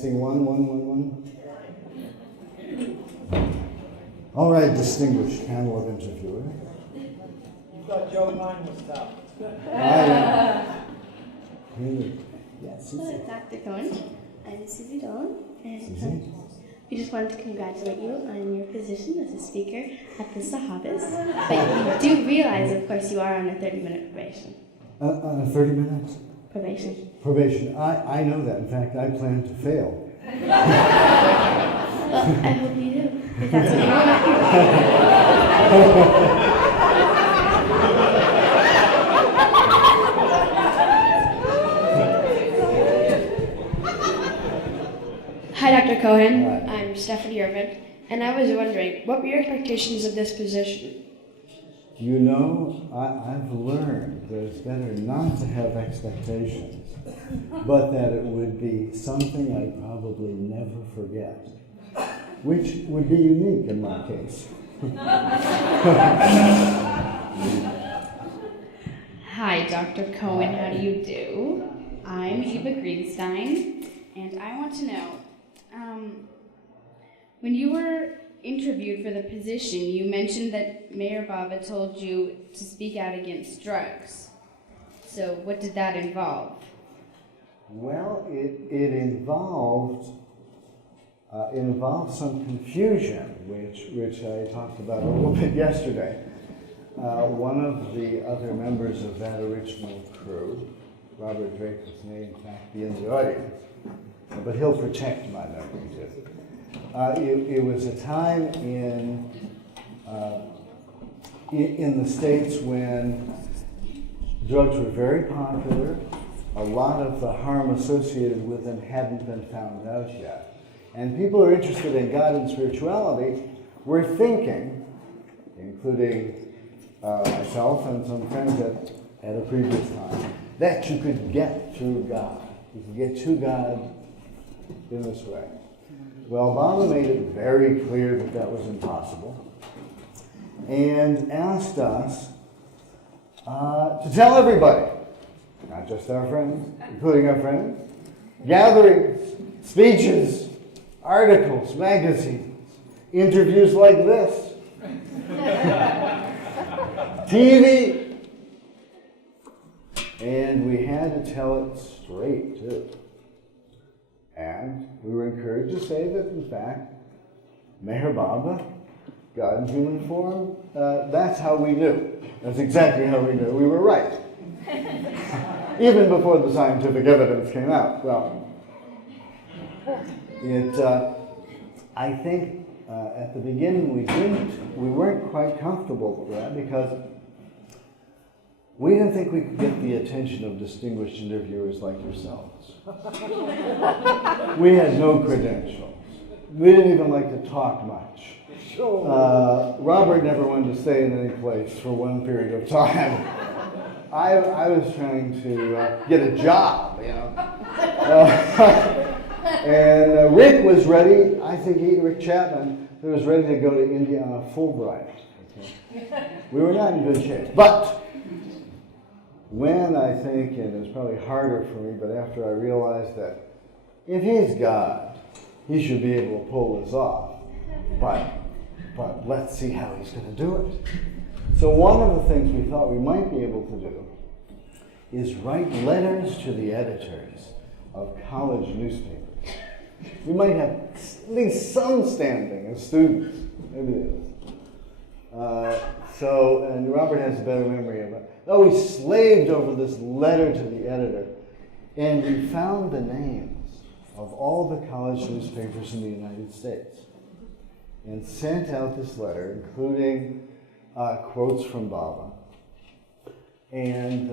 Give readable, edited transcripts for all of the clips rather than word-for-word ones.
Testing one. All right, distinguished panel of interviewers. You thought Joe Mine was stopped. Yes, Hello, Dr. Cohen. I'm Susie Dolan, and Susie? we just wanted to congratulate you on your position as a speaker at the Sahavas. But you do realize, of course, you are on a 30-minute probation. On a 30 minutes? Probation. Probation. I know that. In fact, I plan to fail. Well, I hope you do, if that's what you want. Hi, Dr. Cohen. Hi. I'm Stephanie Irvin, and I was wondering, what were your expectations of this position? You know, I've learned that it's better not to have expectations, but that it would be something I'd probably never forget, which would be unique in my case. Hi, Dr. Cohen, how do you do? I'm Eva Greenstein, and I want to know, when you were interviewed for the position, you mentioned that Mayor Bava told you to speak out against drugs. So what did that involve? Well, it involved some confusion, which I talked about a little bit yesterday. One of the other members of that original crew, Robert Dreyfus, may in fact be in the audience, but he'll protect my memory too. It was a time in the States when drugs were very popular. A lot of the harm associated with them hadn't been found out yet. And people who are interested in God and spirituality were thinking, including myself and some friends at a previous time, that you could get through God. You could get to God in this way. Well, Obama made it very clear that that was impossible and asked us to tell everybody, not just our friends, including our friends, gatherings, speeches, articles, magazines, interviews like this, TV, and we had to tell it straight, too. And we were encouraged to say that, in fact, Meher Baba, God in human form, that's how we knew. That's exactly how we knew we were right. Even before the scientific evidence came out. Well, I think at the beginning we weren't quite comfortable with that because we didn't think we could get the attention of distinguished interviewers like yourselves. We had no credentials. We didn't even like to talk much. Robert never wanted to stay in any place for one period of time. I was trying to get a job, you know. And Rick was ready, Rick Chapman, was ready to go to India on a Fulbright. Okay? We were not in good shape. But when I think, and it was probably harder for me, but after I realized that if he's God, he should be able to pull this off. But let's see how he's going to do it. So one of the things we thought we might be able to do is write letters to the editors of college newspapers. We might have at least some standing as students. Maybe it is. And Robert has a better memory of it. Oh, we slaved over this letter to the editor, and we found the names of all the college newspapers in the United States and sent out this letter, including quotes from Baba, and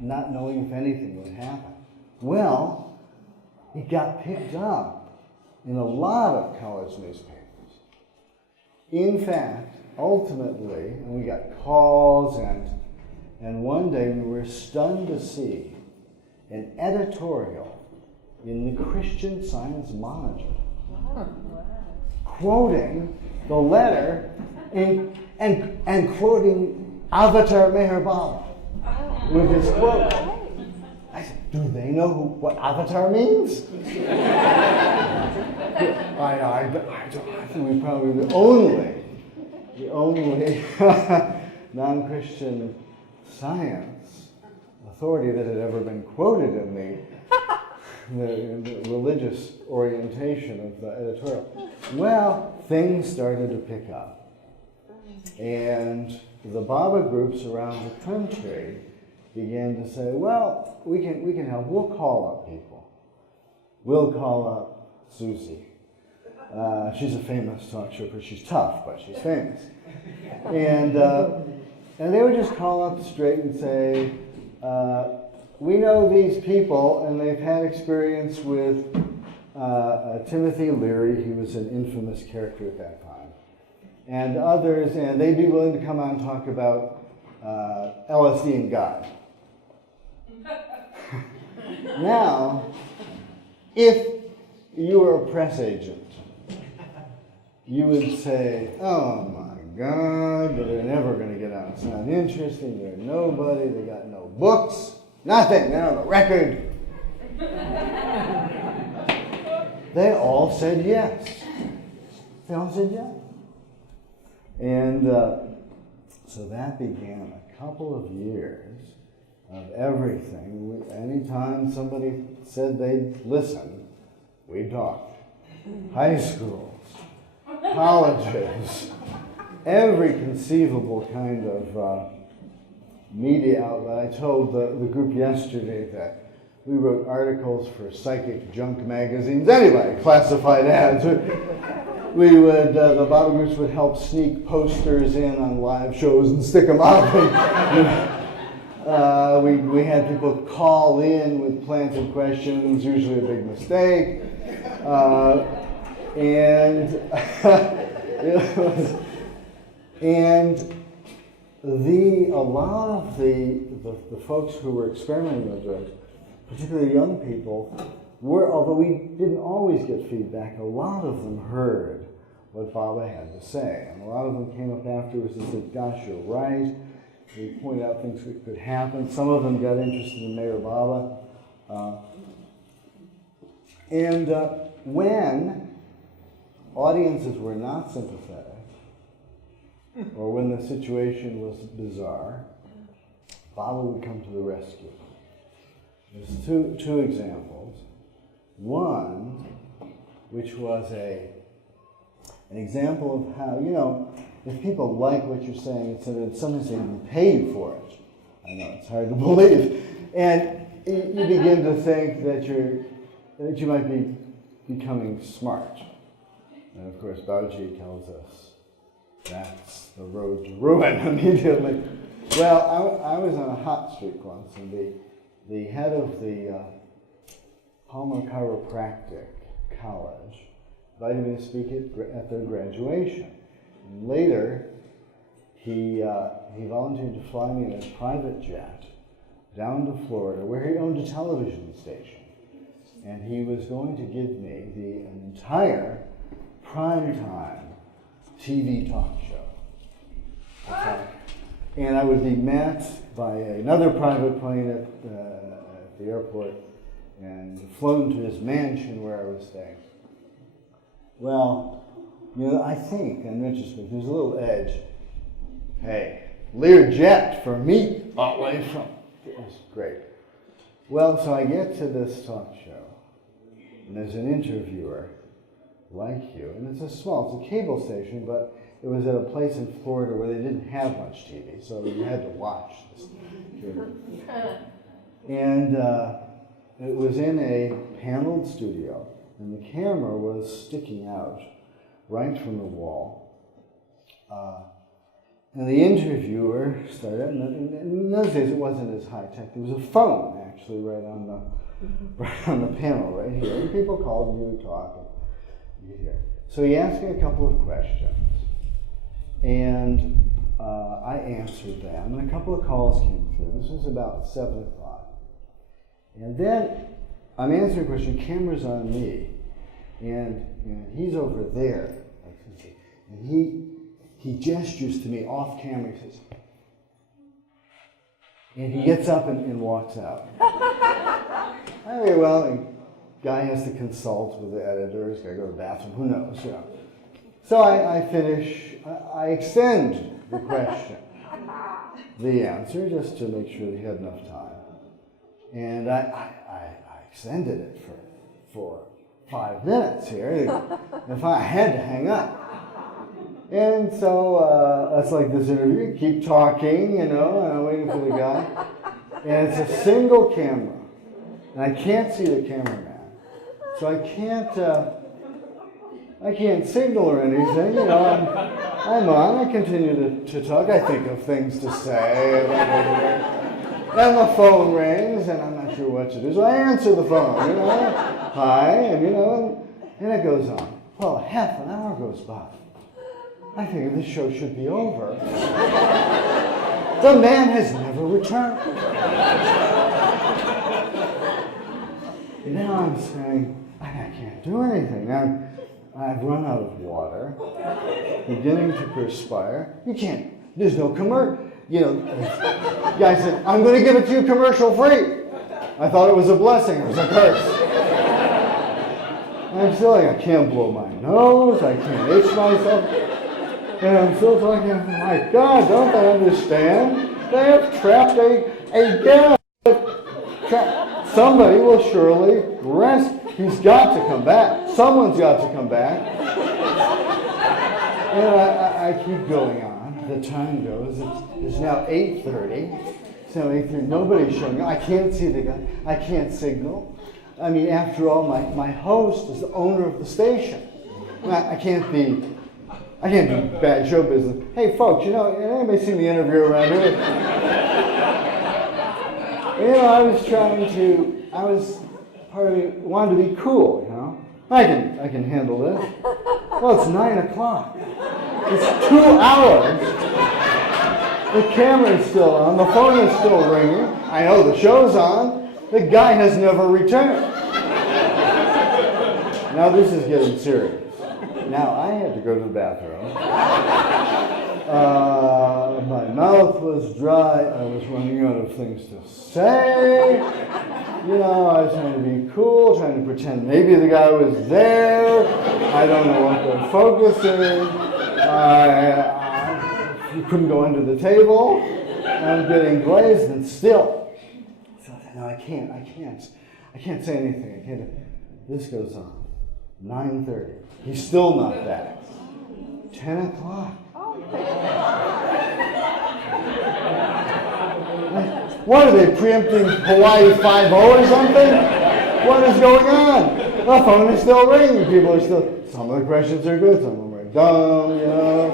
not knowing if anything would happen. Well, it got picked up in a lot of college newspapers. In fact, ultimately, and we got calls, and one day we were stunned to see an editorial in the Christian Science Monitor quoting the letter and quoting Avatar Meher Baba with his quote. I said, Do they know what avatar means? I think we're probably the only non-Christian science authority that had ever been quoted in the religious orientation of the editorial. Well, things started to pick up. And the Baba groups around the country began to say, well, we can help. We'll call up people. We'll call up Susie. She's a famous talk show because she's tough, but she's famous. And they would just call up straight and say, we know these people, and they've had experience with Timothy Leary. He was an infamous character at that time. And others, and they'd be willing to come out and talk about LSD and God. Now, if you were a press agent, you would say, oh my God, they're never going to get out and sound interesting, they're nobody, they got no books, nothing, they don't have a record. They all said yes. They all said yes. And so that began a couple of years of everything. Anytime somebody said they'd listen, we'd talk. High schools, colleges, every conceivable kind of media outlet. I told the group yesterday that we wrote articles for psychic junk magazines. Anyway, classified ads. We would, the Baba groups would help sneak posters in on live shows and stick them up. We had people call in with planted questions, usually a big mistake. A lot of the folks who were experimenting with drugs, particularly young people, although we didn't always get feedback, a lot of them heard what Baba had to say. And a lot of them came up afterwards and said, gosh, you're right. We pointed out things that could happen. Some of them got interested in Mayor Baba. When audiences were not sympathetic, or when the situation was bizarre, Baba would come to the rescue. There's two examples. One, which was an example of how, if people like what you're saying, sometimes they even pay you for it. I know, it's hard to believe. And you begin to think that you might be becoming smart. And of course, Babaji tells us that's the road to ruin immediately. Well, I was on a hot streak once, and the head of the Palmer Chiropractic College invited me to speak at their graduation. And later, he volunteered to fly me in his private jet down to Florida, where he owned a television station. And he was going to give me an entire primetime TV talk show. And I would be met by another private plane at the airport and flown to his mansion where I was staying. Well, I think, in retrospect, there's a little edge. Hey, Learjet for me, all the way from. It was great. Well, so I get to this talk show, and there's an interviewer like you, and it's a cable station, but it was at a place in Florida where they didn't have much TV, so you had to watch this cable. And it was in a paneled studio, and the camera was sticking out right from the wall. And the interviewer started, and in those days it wasn't as high tech. There was a phone actually right on the panel right here. And people called and you would talk and you could hear. So he asked me a couple of questions, and I answered them, and a couple of calls came through. This was about 7 o'clock. And then I'm answering a question, camera's on me, and he's over there, and he gestures to me off camera. He says, And he gets up and walks out. Okay, well, the guy has to consult with the editor. He's got to go to the bathroom. Who knows? You know. So I finish. I extend the question, the answer, just to make sure he had enough time. And I extended it for 5 minutes here. If I had to hang up. And so it's like this interview, keep talking, you know, and I'm waiting for the guy. And it's a single camera. And I can't see the cameraman. So I can't signal or anything, you know. I'm on, I continue to talk. I think of things to say. And the phone rings, and I'm not sure what to do. So I answer the phone, you know. Hi, and you know, and it goes on. Well, half an hour goes by. I figure this show should be over. The man has never returned. Now I'm saying, I can't do anything. Now I've run out of water, beginning to perspire. You can't, there's no commercial. You know, the guy said, I'm going to give it to you commercial free. I thought it was a blessing, it was a curse. I'm still like, I can't blow my nose, I can't itch myself. And I'm still talking, oh my God, don't they understand? They have trapped a gas. Somebody will surely rest. He's got to come back. Someone's got to come back. And I keep going on. The time goes. It's now 8:30. So 8:30, nobody's showing up. I can't see the guy. I can't signal. I mean, after all, my host is the owner of the station. I can't be bad show business. Hey, folks, you know, anybody seen the interview around here? You know, I was part of me wanted to be cool, you know. I can handle this. Well, it's 9 o'clock. It's 2 hours. The camera is still on. The phone is still ringing. I know the show's on. The guy has never returned. Now this is getting serious. Now I had to go to the bathroom. My mouth was dry. I was running out of things to say. You know, I was trying to be cool, trying to pretend maybe the guy was there. I don't know what the focus is. You couldn't go under the table. I'm getting glazed and still. So I said, no, I can't say anything. This goes on. 9:30. He's still not back. 10 o'clock. What are they, preempting Hawaii 5-0 or something? What is going on? The phone is still ringing. People are still, some of the questions are good, some of them are dumb, you know.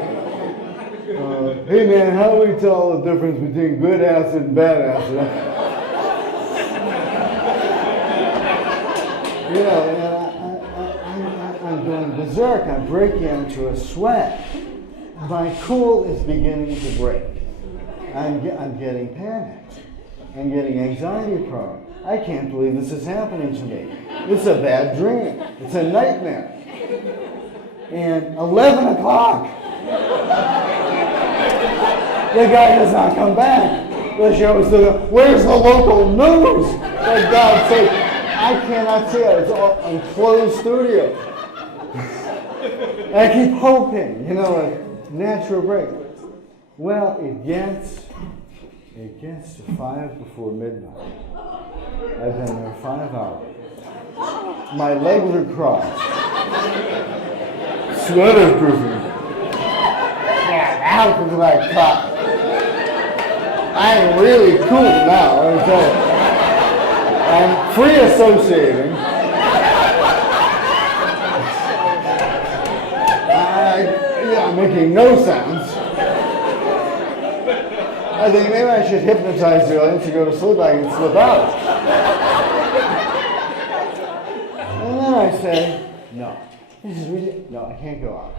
Hey man, how do we tell the difference between good acid and bad acid? You know, I'm going berserk. I'm breaking into a sweat. My cool is beginning to break. I'm getting panicked. I'm getting anxiety prone. I can't believe this is happening to me. This is a bad dream. It's a nightmare. And 11 o'clock. The guy does not come back. The show is still going. Where's the local news? For God's sake, I cannot see it. It's all a closed studio. I keep hoping, you know, a natural break. Well, it gets to 5 before midnight. I've been there 5 hours. My legs are crossed. Sweat is dripping. Yeah, now it's like top. I'm really cool now, let me tell you. I'm free associating. I'm making no sounds. I think maybe I should hypnotize the audience to go to sleep. I can slip out. And then I say, no, this is really, no, I can't go on.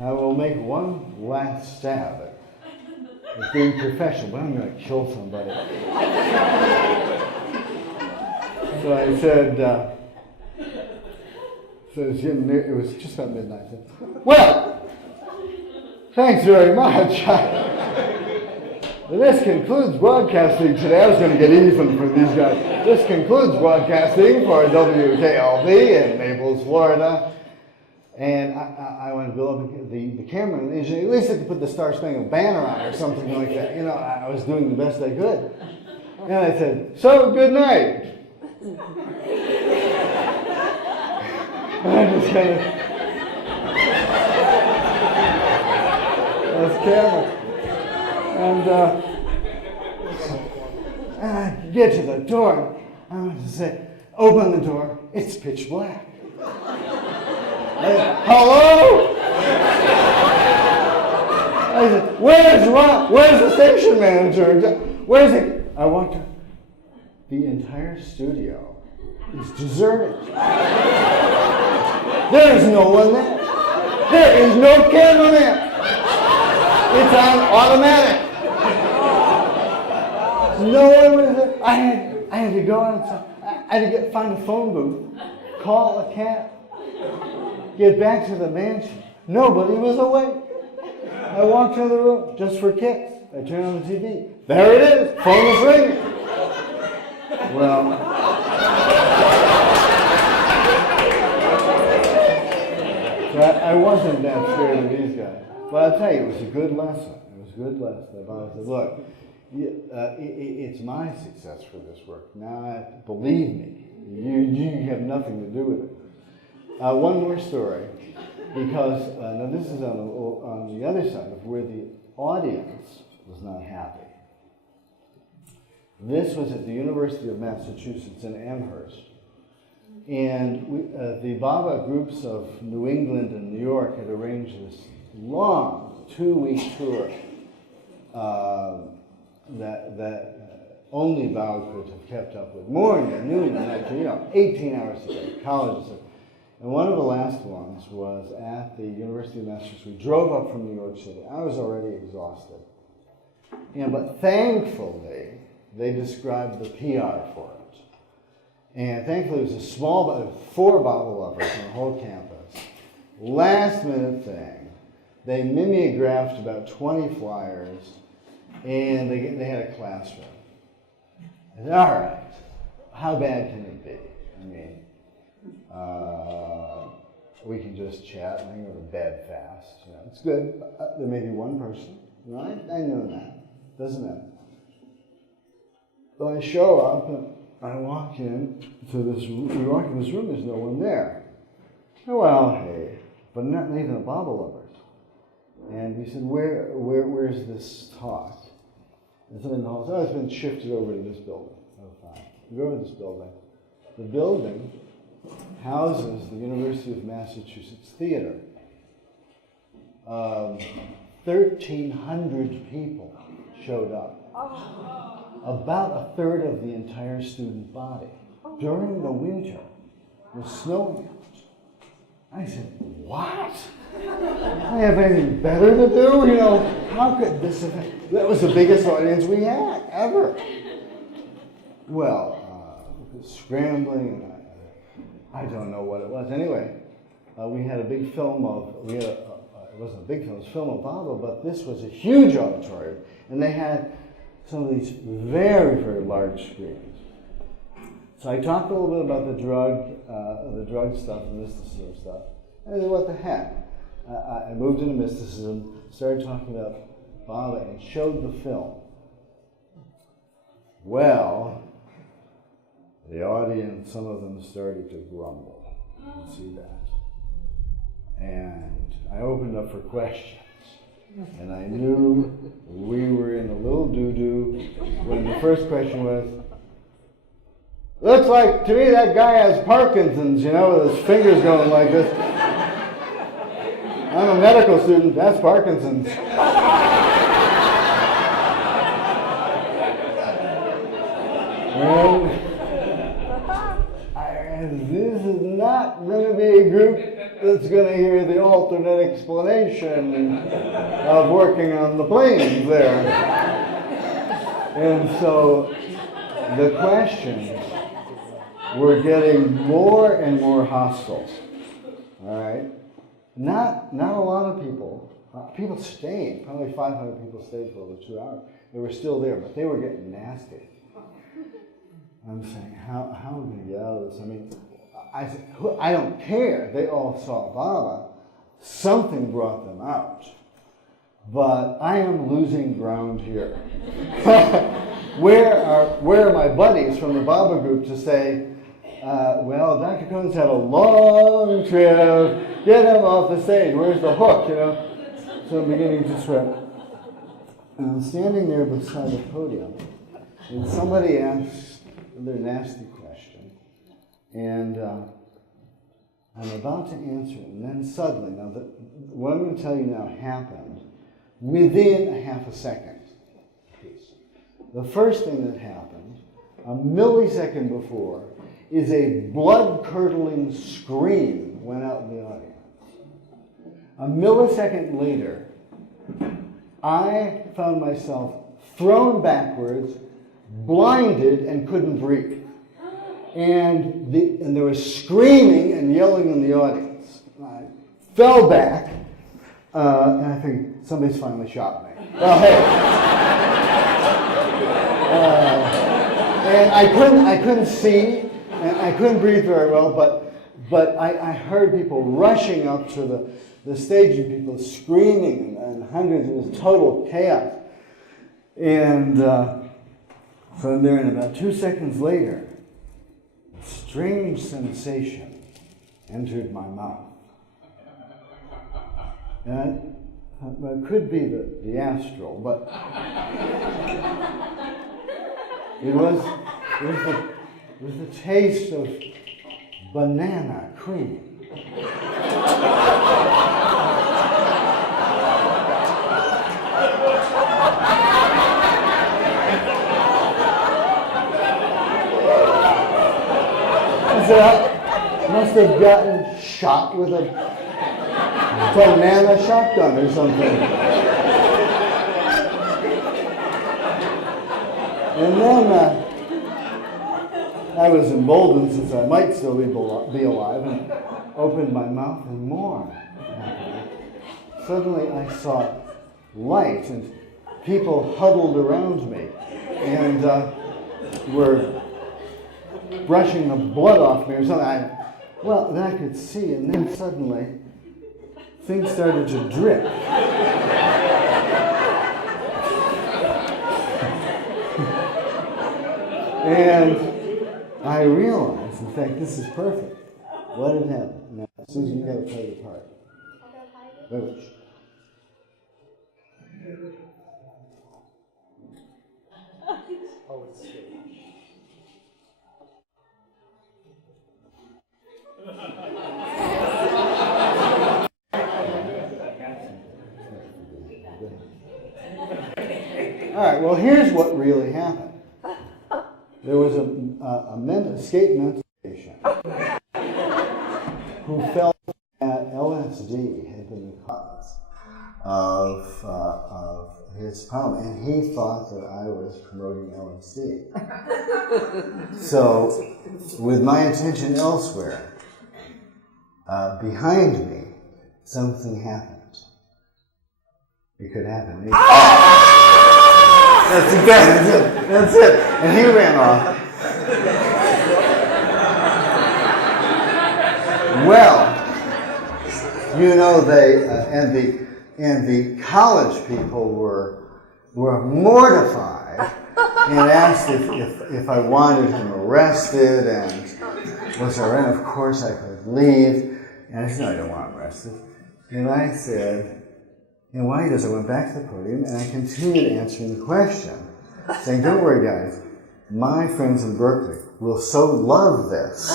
I will make one last stab at being professional, but I'm going to kill somebody. So I said, it was just about midnight. I said, well, thanks very much. This concludes broadcasting today. I was going to get even for these guys. This concludes broadcasting for WKLB in Naples, Florida. And I went to build up the camera, and at least I could put the Star Spangled Banner on or something like that. You know, I was doing the best I could. And I said, so good night. And I just kind of, that's camera. And I get to the door. I want to say, open the door. It's pitch black. Hello? I said, where's Ron? Where's the station manager? Where's it? I walked in. The entire studio is deserted. There is no one there. There is no cameraman. It's on automatic. No one was there. I had to go outside. I had to find a phone booth, call a cab, get back to the mansion. Nobody was awake. I walked into the room just for kicks. I turned on the TV. There it is. Phone was ringing. Well, so I wasn't that scared of these guys. But I'll tell you, it was a good lesson. It was a good lesson. I said, look, it's my success for this work. Now, believe me, you have nothing to do with it. One more story, because now this is on the other side of where the audience was not happy. This was at the University of Massachusetts in Amherst. And the Baba groups of New England and New York had arranged this long 2-week tour that only Baba could have kept up with. Morning, noon, night, 18 hours a day, colleges. And one of the last ones was at the University of Massachusetts. We drove up from New York City. I was already exhausted. But thankfully, they described the PR for it. And thankfully, it was a small, 4 Baba lovers on the whole campus. Last minute thing. They mimeographed about 20 flyers, and they had a classroom. I said, all right, how bad can it be? I mean, we can just chat and I can go to bed fast. It's good. There may be one person. I know that. Doesn't matter. So I show up and I walk in to this room. We walk in this room, there's no one there. Well, hey, but not even the Baba lovers. And we said, where's this talk? And somebody in the hall said, oh, it's been shifted over to this building. Oh, fine. We go over to this building. The building houses the University of Massachusetts Theater. 1,300 people showed up. About a third of the entire student body. During the winter, it was snowing out. I said, what? I have anything better to do? How could this affect? That was the biggest audience we had, ever. Well, scrambling, and I don't know what it was. Anyway, we had a big film of, it wasn't a big film, it was a film of Baba, but this was a huge auditorium, and they had some of these very, very large screens. So I talked a little bit about the drug stuff and mysticism stuff. And I said, what the heck? I moved into mysticism, started talking about Baba, and showed the film. Well, the audience, some of them started to grumble. You can see that. And I opened up for questions. And I knew we were in a little doo-doo when the first question was, looks like to me that guy has Parkinson's, with his fingers going like this. I'm a medical student, that's Parkinson's. And this is not going to be a group that's going to hear the alternate explanation of working on the planes there. And so the questions were getting more and more hostile. All right? Not a lot of people. People stayed. Probably 500 people stayed for over 2 hours. They were still there, but they were getting nasty. I'm saying, how are we going to get out of this? I mean, I don't care. They all saw Baba. Something brought them out. But I am losing ground here. Where are my buddies from the Baba group to say, well, Dr. Cohen's had a long trip. Get him off the stage. Where's the hook, you know? So I'm beginning to sweat. And I'm standing there beside the podium, and somebody asks their nasty question, and I'm about to answer it, and then suddenly, now what I'm going to tell you now happened within a half a second. The first thing that happened, a millisecond before, is a blood-curdling scream went out in the audience. A millisecond later, I found myself thrown backwards, blinded, and couldn't breathe. And there was screaming and yelling in the audience. I fell back, and I think somebody's finally shot me. Well, hey. And I couldn't see, and I couldn't breathe very well, but I heard people rushing up to the stage and people screaming and hundreds. It was total chaos. And so there, and about 2 seconds later, a strange sensation entered my mouth. And it could be the astral, but it was the taste of banana cream. I must have gotten shot with a banana shotgun or something. And then I was emboldened, since I might still be alive, and opened my mouth and more happened. Suddenly I saw light, and people huddled around me and were brushing the blood off me or something. Then I could see, and then suddenly things started to drip. And I realized, in fact, this is perfect. What had happened? Now, Susan, you got to play the part. Which? Oh, it's sweet. All right, well, here's what really happened. There was a escaped mental patient who felt that LSD had been the cause of his problem, and he thought that I was promoting LSD. So, with my attention elsewhere, behind me, something happened. It could happen. That's it. And he ran off. Well, you know, they and the college people were mortified and asked if I wanted him arrested, and was there, and of course I could leave. And I said, no, I don't want him arrested. And I said, and why does I went back to the podium and I continued answering the question, saying, don't worry guys, my friends in Berkeley will so love this.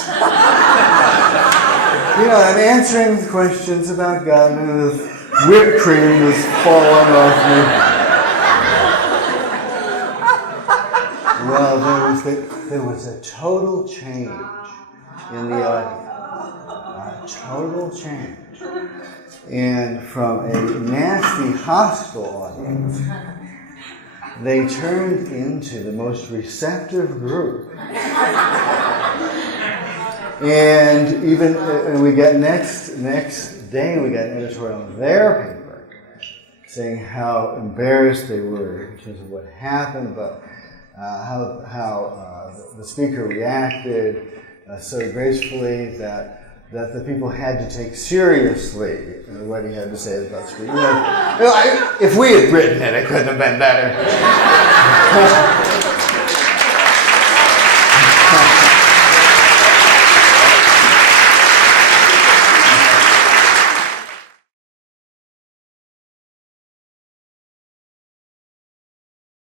You know, I'm answering questions about God, and this whipped cream is falling off me. Well, there was a total change in the audience. A total change. And from a nasty, hostile audience, they turned into the most receptive group. And and we got next day, we got an editorial in their paper saying how embarrassed they were in terms of what happened, but how the speaker reacted so gracefully that the people had to take seriously what he had to say about speaking. If we had written it, it couldn't have been better.